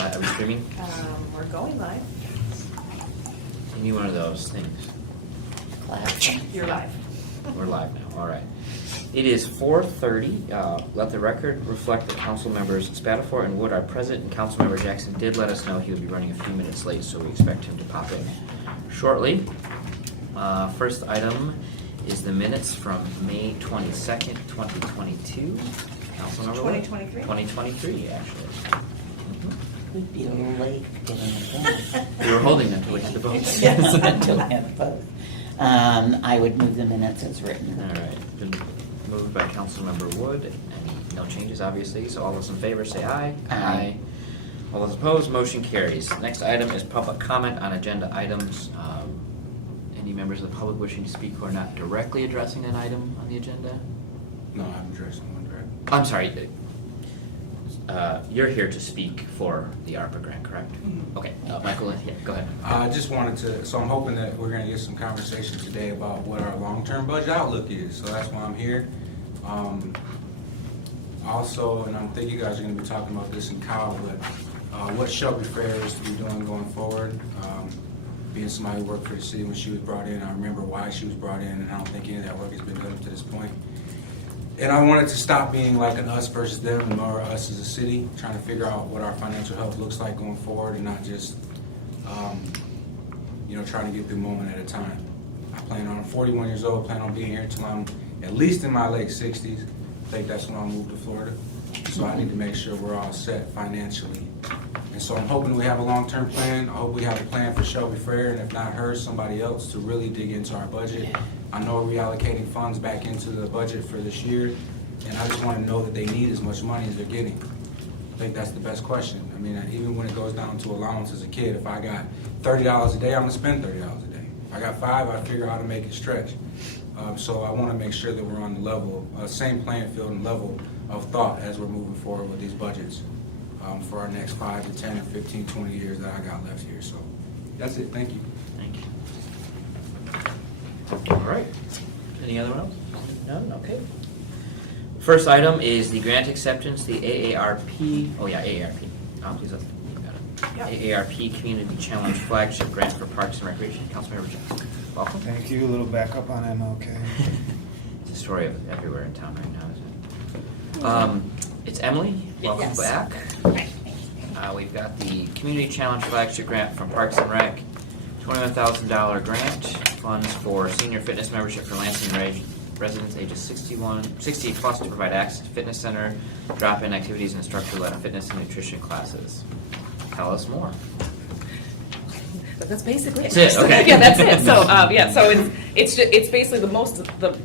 live? Are we streaming? We're going live. Give me one of those things. You're live. We're live now, all right. It is 4:30. Let the record reflect that council members Spatafor and Wood are present, and Councilmember Jackson did let us know he would be running a few minutes late, so we expect him to pop in shortly. First item is the minutes from May 22nd, 2022. Councilmember Wood? 2023? 2023, actually. We'd be a little late getting it done. We were holding them until we had the votes. Yes, until we had the vote. I would move the minutes as written. All right, been moved by Councilmember Wood. Any, no changes, obviously, so all those in favor say aye. Aye. All those opposed, motion carries. Next item is public comment on agenda items. Any members of the public wishing to speak who are not directly addressing an item on the agenda? No, I'm addressing one direct. I'm sorry, you're here to speak for the ARPA grant, correct? Mhm. Okay, Michael, yeah, go ahead. I just wanted to, so I'm hoping that we're gonna get some conversation today about what our long-term budget outlook is, so that's why I'm here. Also, and I think you guys are gonna be talking about this in Kyle, but what Shelby Fair is to be doing going forward. Being somebody who worked for the city when she was brought in, I remember why she was brought in, and I don't think any of that work has been done up to this point. And I wanted to stop being like an us versus them and more us as a city, trying to figure out what our financial health looks like going forward and not just, trying to get through a moment at a time. I'm 41 years old, plan on being here until I'm at least in my late 60s. I think that's when I'll move to Florida. So I need to make sure we're all set financially. And so I'm hoping we have a long-term plan. I hope we have a plan for Shelby Fair, and if not her, somebody else to really dig into our budget. I know we're reallocating funds back into the budget for this year, and I just want to know that they need as much money as they're getting. I think that's the best question. I mean, even when it goes down to allowance as a kid, if I got $30 a day, I'm gonna spend $30 a day. If I got $5, I figure out how to make it stretch. So I want to make sure that we're on the level, same playing field and level of thought as we're moving forward with these budgets for our next 5 to 10 and 15, 20 years that I got left here. So that's it. Thank you. Thank you. All right. Any other one else? None? Okay. First item is the grant acceptance, the AARP. Oh yeah, AARP. Please, you got it. AARP Community Challenge Flagship Grant for Parks and Recreation. Councilmember Johnson. Welcome. Thank you. A little backup on MLK. It's a story of everywhere in town right now, isn't it? It's Emily. Welcome Yes. back. We've got the Community Challenge Flagship Grant from Parks and Rec. $21,000 grant, funds for senior fitness membership for Lansing residents ages 60 plus to provide access to fitness center, drop-in activities, and instructor-led fitness and nutrition classes. Tell us more. But that's basically it. That's it, okay. Yeah, that's it. So, so it's basically the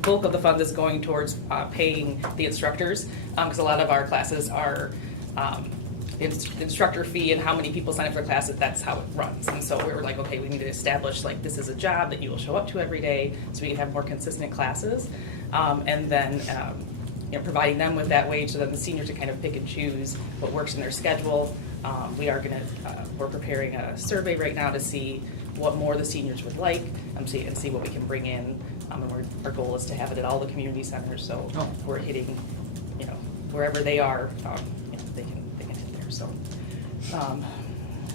bulk of the fund is going towards paying the instructors, because a lot of our classes are the instructor fee and how many people sign up for classes, that's how it runs. And so we were like, okay, we need to establish like this is a job that you will show up to every day so we can have more consistent classes. And then providing them with that wage so that the seniors can kind of pick and choose what works in their schedule. We're preparing a survey right now to see what more the seniors would like and see what we can bring in. And our goal is to have it at all the community centers, so we're hitting, wherever they are, they can hit there. So,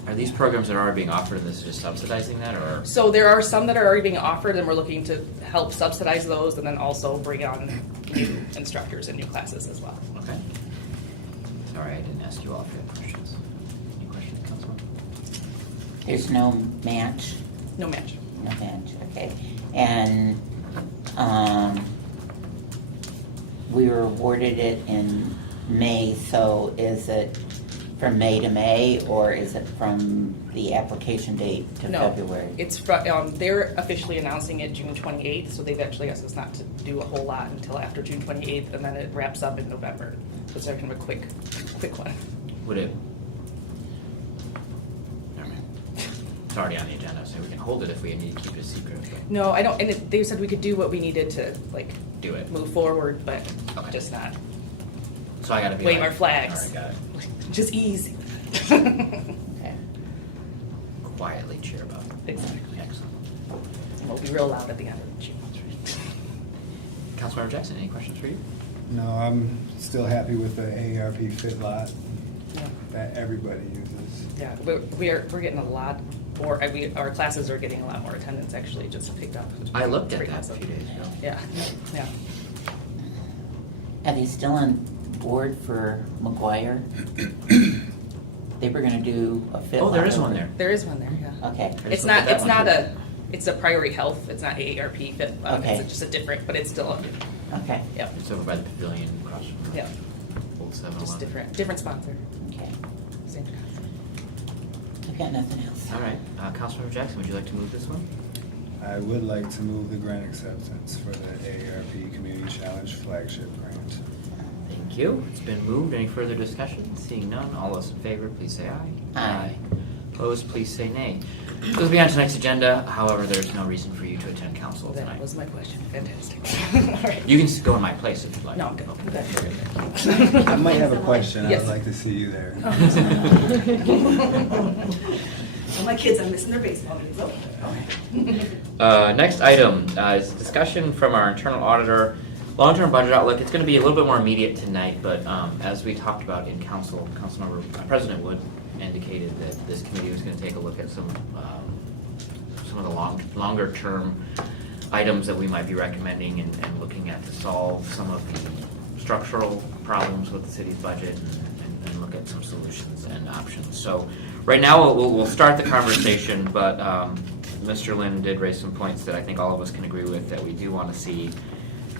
Are these programs that are already being offered and this is just subsidizing that, or? so there are some that are already being offered, and we're looking to help subsidize those, and then also bring on new instructors and new classes as well. Okay. Sorry, I didn't ask you all if you had questions. Any questions, Councilman? There's no match? No match. No match, okay. And we were awarded it in May, so is it from May to May, or is it from the application date to No, February? it's they're officially announcing it June 28th, so they've actually asked us not to do a whole lot until after June 28th, and then it wraps up in November. So it's kind of a quick one. Would it? Never mind. It's already on the agenda, so we can hold it if we need to keep it a secret. No, I don't, and they said we could do what we needed to, Do it. move forward, but Okay. just not, So I gotta be wave like, our flags. All right, got it. Just easy. Okay. Quietly cheer about it. Exactly. Excellent. We'll be real loud at the end of June. Councilmember Jackson, any questions for you? No, I'm still happy with the AARP fit lot. Yeah. that everybody uses. Yeah, we're getting a lot more, our classes are getting a lot more attendance, actually, just picked up. I looked at Pretty that a awesome. few days ago. Yeah, yeah. Are they still on board for McGuire? They were gonna do a fit. Oh, there lot is one over- there. There is one there, yeah. Okay, I just It's looked at not, that it's one not too. it's a Priority Health, it's not AARP, but Okay. it's just a different, but it's still, okay, yep, It's over by the pavilion across from yeah, Old 7-Eleven. just different sponsor, okay. same concept. I've got nothing else. All right, Councilmember Jackson, would you like to move this one? I would like to move the grant acceptance for the AARP Community Challenge Flagship Grant. Thank you. It's been moved. Any further discussion? Seeing none, all those in favor, please say aye. Aye. Opposed, please say nay. This will be on tonight's agenda. However, there's no reason for you to attend council That tonight. was my question, fantastic. All right. You can go in my place if you'd like. No, I'm good. Okay. I might have a question. Yes. I'd like to see you there. Well, my kids are missing their baseball games, Next item is discussion from our internal auditor. Long-term budget outlook. It's going to be a little bit more immediate tonight, but as we talked about in council, President Wood indicated that this committee was going to take a look at some of the longer-term items that we might be recommending and looking at to solve some of the structural problems with the city's budget and look at some solutions and options. So right now we'll start the conversation, but Mr. Lynn did raise some points that I think all of us can agree with, that we do want to see,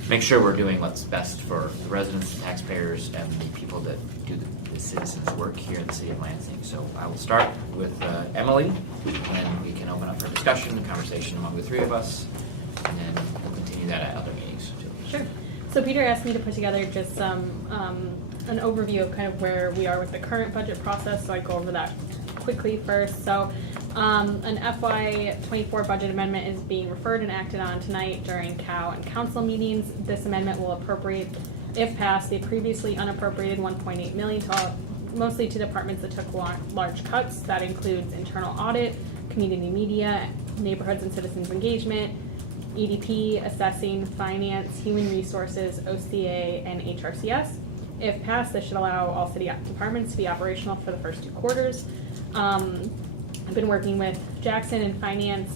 make sure we're doing what's best for the residents, the taxpayers, and the people that do the citizens' work here in the city of Lansing. So I will start with Emily, and we can open up for discussion and conversation among the three of us, and then we'll continue that at other meetings too. Sure. So Peter asked me to put together just an overview of kind of where we are with the current budget process, so I'd go over that quickly first. So an FY24 budget amendment is being referred and acted on tonight during COW and council meetings. This amendment will appropriate, if passed, the previously unappropriated $1.8 million mostly to departments that took large cuts. That includes internal audit, community media, neighborhoods and citizens engagement, EDP, assessing, finance, human resources, OCA, and HRCS. If passed, this should allow all city departments to be operational for the first 2 quarters. I've been working with Jackson and Finance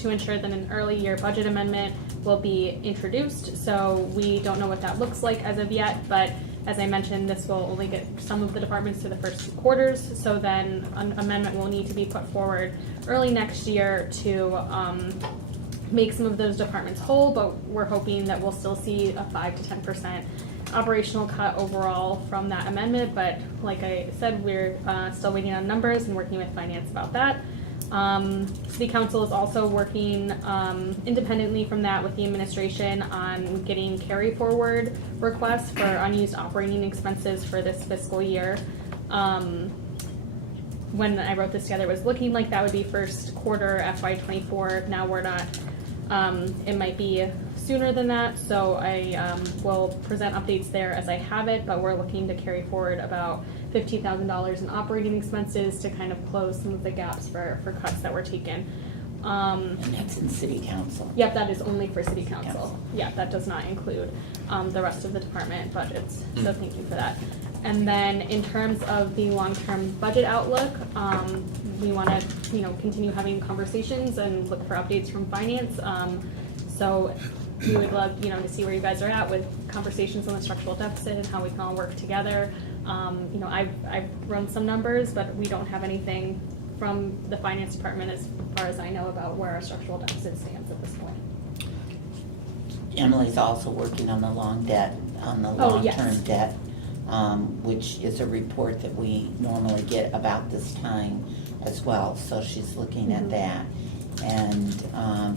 to ensure that an early year budget amendment will be introduced. So we don't know what that looks like as of yet, but as I mentioned, this will only get some of the departments to the first 2 quarters. So then an amendment will need to be put forward early next year to make some of those departments whole, but we're hoping that we'll still see a 5 to 10% operational cut overall from that amendment. But like I said, we're still waiting on numbers and working with finance about that. City Council is also working independently from that with the administration on getting carry forward requests for unused operating expenses for this fiscal year. When I wrote this together, it was looking like that would be first quarter FY24. Now we're not. It might be sooner than that, so I will present updates there as I have it, but we're looking to carry forward about $15,000 in operating expenses to kind of close some of the gaps for cuts that were taken. And that's in city council. Yep, that is only for city council. Council. Yeah, that does not include the rest of the department budgets, so thank you for that. And then in terms of the long-term budget outlook, we want to, continue having conversations and look for updates from finance. So we would love, to see where you guys are at with conversations on the structural deficit and how we can all work together. I've run some numbers, but we don't have anything from the finance department as far as I know about where our structural deficit stands at this point. Emily's also working on the yes. long-term debt, which is a report that we normally get about this time as well. So she's looking at that. And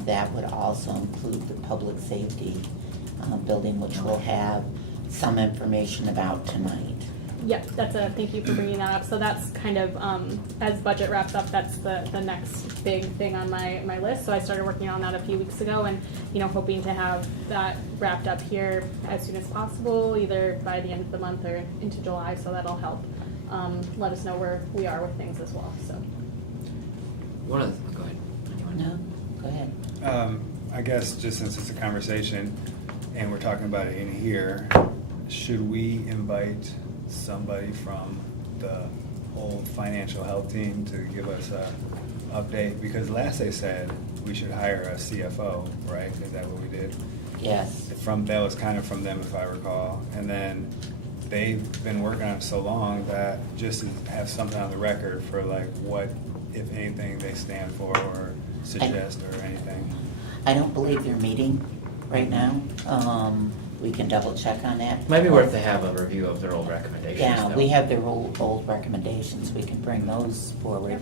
that would also include the public safety building, which we'll have some information about tonight. Yeah, thank you for bringing that up. So that's kind of, as budget wraps up, that's the next big thing on my list. So I started working on that a few weeks ago and, hoping to have that wrapped up here as soon as possible, either by the end of the month or into July. So that'll help let us know where we are with things as well, so. Go ahead. Anyone? No? Go ahead. I guess just since it's a conversation and we're talking about it in here, should we invite somebody from the whole financial health team to give us a update, because last they said we should hire a CFO, right? Is that what we did? Yes. That was kind of from them, if I recall. And then they've been working on it so long that just to have something on the record for like what, if anything, they stand for or suggest or anything. I don't believe they're meeting right now. We can double check on that. Might be worth to have a review of their old recommendations. Yeah, though. we have their old recommendations, we can bring those forward.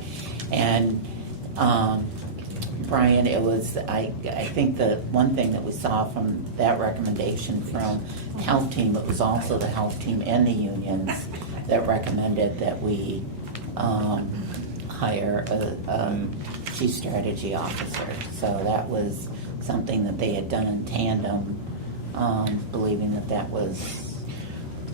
And, Brian, it was, I think the one thing that we saw from that recommendation from health team, it was also the health team and the unions that recommended that we hire a chief strategy officer. So that was something that they had done in tandem, believing that that was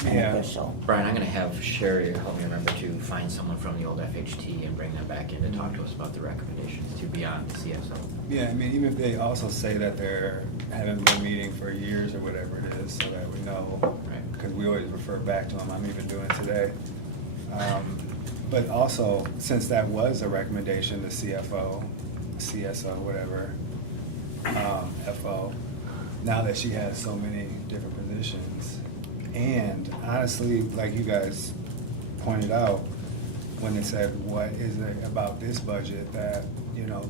Yeah. beneficial. Brian, I'm gonna have Sherry help me remember to find someone from the old FHT and bring them back in to talk to us about the recommendations to beyond the CSO. Yeah, I mean, even if they also say that they're, haven't been meeting for years or whatever it is, so that we know. Right. Because we always refer back to them, I'm even doing today. But also, since that was a recommendation, the CFO, CSO, whatever, FO, now that she has so many different positions, and honestly, like you guys pointed out, when they said, what is it about this budget that,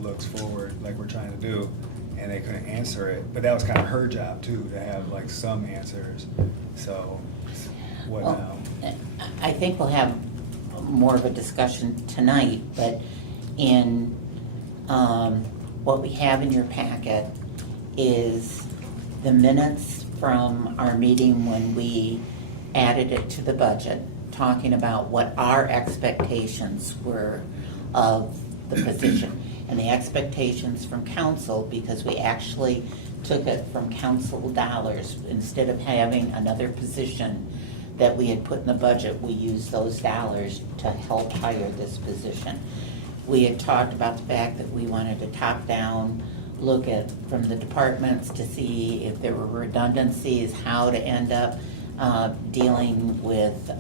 looks forward, like we're trying to do, and they couldn't answer it, but that was kind of her job too, to have like some answers, so what Well, now? I think we'll have more of a discussion tonight, but in what we have in your packet is the minutes from our meeting when we added it to the budget, talking about what our expectations were of the position. And the expectations from council, because we actually took it from council dollars, instead of having another position that we had put in the budget, we used those dollars to help hire this position. We had talked about the fact that we wanted a top-down look at, from the departments, to see if there were redundancies, how to end up dealing with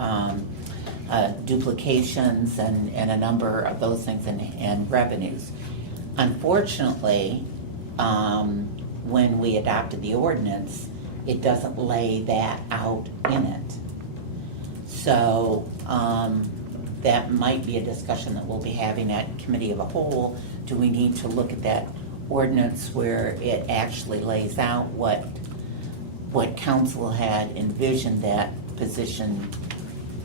duplications and a number of those things, and revenues. Unfortunately, when we adopted the ordinance, it doesn't lay that out in it. So that might be a discussion that we'll be having at committee of a whole. Do we need to look at that ordinance where it actually lays out what council had envisioned that position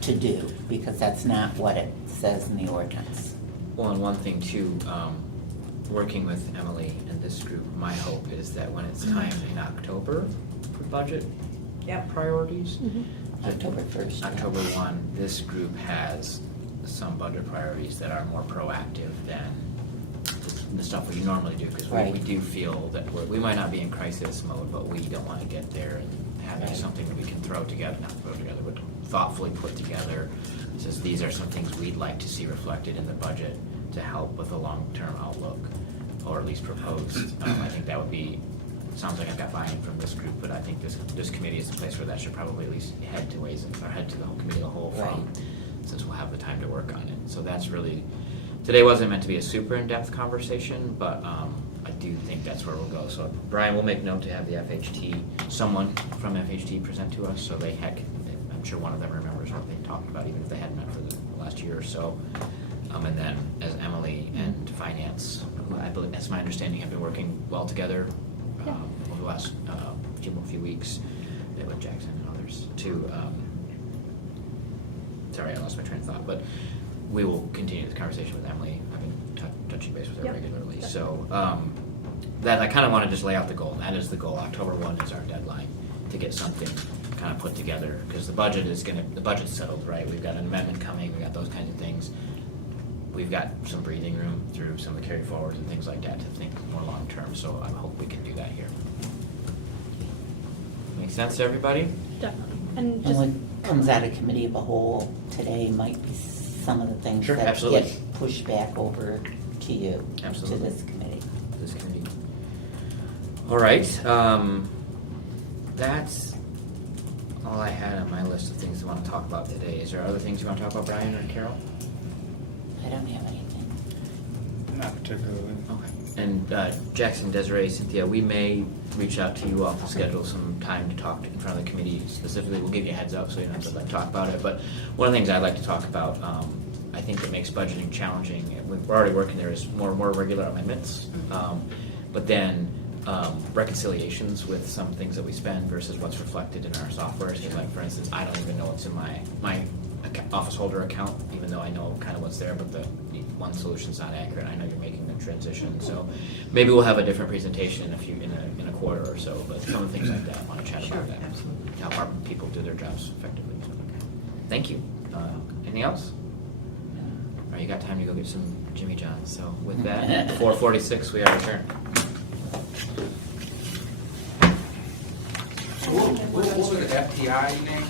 to do? Because that's not what it says in the ordinance. Well, and one thing too, working with Emily and this group, my hope is that when it's time in October for budget priorities, October 1st. October 1, this group has some budget priorities that are more proactive than the stuff we normally do, because Right. we do feel that we might not be in crisis mode, but we don't want to get there, and having Right. something that we can throw together, not throw together, but thoughtfully put together, says these are some things we'd like to see reflected in the budget to help with a long-term outlook, or at least proposed. I think that would be, sounds like I've got buy-in from this group, but I think this committee is the place where that should probably at least head to ways, or head to the whole committee of the whole from, since we'll have the time to work on it. So that's really, today wasn't meant to be a super in-depth conversation, but I do think that's where we'll go. So Brian, we'll make note to have the FHT, someone from FHT present to us, so I'm sure one of them remembers what they talked about, even if they hadn't met for the last year or so. And then as Emily and Finance, who I believe, that's my understanding, have been working well together over the last few weeks, with Jackson and others, to, sorry, I lost my train of thought, but we will continue this conversation with Emily. I've been touching base with her Yep. regularly. So that I kind of want to just lay out the goal. That is the goal. October 1 is our deadline to get something kind of put together, because the budget's settled, right? We've got an amendment coming, we got those kinds of things. We've got some breathing room through some of the carry forwards and things like that to think more long term, so I hope we can do that here. Make sense to everybody? Definitely. And And just, what comes out of committee of a whole today might be some of the things Sure, that absolutely. get pushed back over to you, Absolutely. to this committee. This committee. All right, that's all I had on my list of things I want to talk about today. Is there other things you want to talk about, Brian or Carol? don't have anything. Not particularly. Okay. And Jackson, Desiree, Cynthia, we may reach out to you all to schedule some time to talk in front of the committee specifically. We'll give you a heads up so you don't have to talk about it. But one of the things I'd like to talk about, I think that makes budgeting challenging, we're already working there, is more regular amendments. But then reconciliations with some things that we spend versus what's reflected in our software. So like, for instance, I don't even know what's in my office holder account, even though I know kind of what's there, but the one solution's not accurate. I know you're making the transition, so maybe we'll have a different presentation in a quarter or so. But some of the things like that, I want to chat about that. How our people do their jobs effectively. So, okay. Thank you. Anything else? All right, you got time to go get some Jimmy John's. So with that, 4:46, we are adjourned. What was the FTI name?